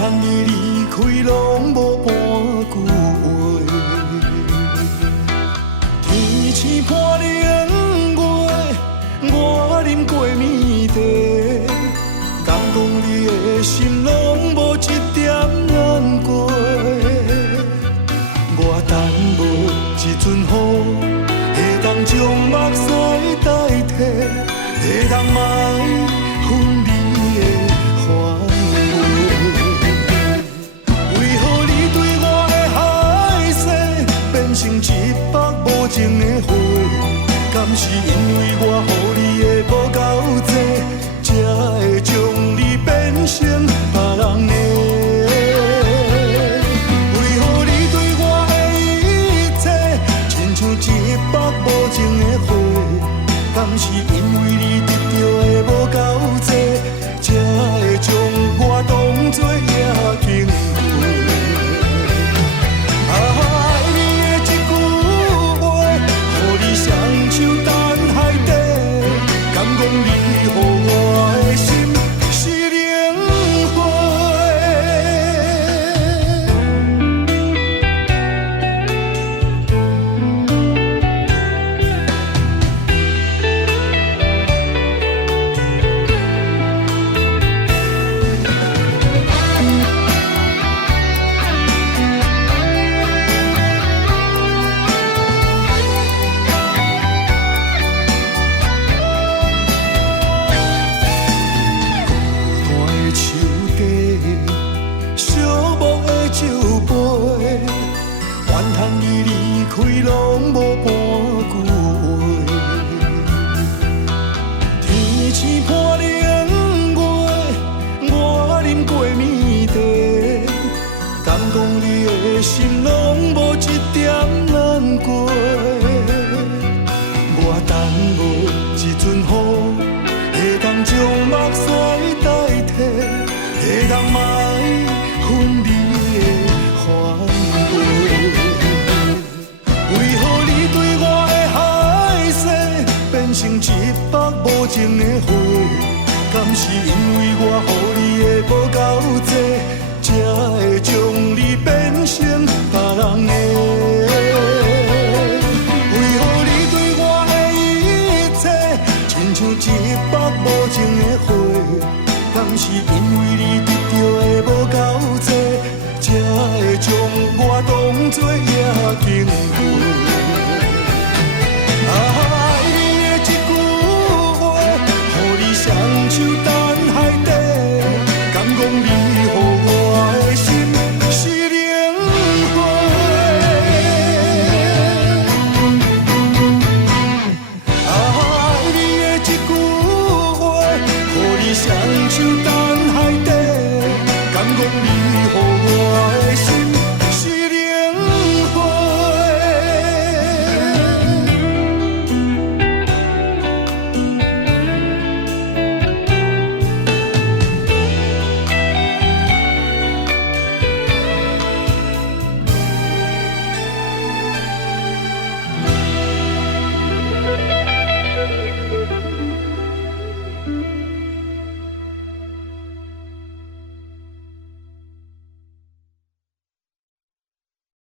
叹你离开，拢无半句话。天星伴冷月，我饮过暝茶，敢讲你的心拢无一点难过。我等无一阵雨，会当将目屎代替，会当埋分你的欢悲。为何你对我的海誓变成一北无情的花？敢是因为我予你的无够多，才会将你变成别人的？为何你对我的一切，亲像一北无情的花？敢是因为你得到的无够多，才会将我当作野经过？爱你的一句话，予你双手等海底，敢讲你予我的心是冷花？拢无半句话，天星伴冷月，我饮过暝茶，敢讲你的心拢无一点难过。我等无一阵雨，会当将目屎代替，会当埋分你的欢悲。为何你对我的海誓变成一北无情的花？敢是因为我予你的无够多，才会将你变成别人的？为何你对我的一切，亲像一北无情的花？敢是因为你得到的无够多，才会将我当作野经过？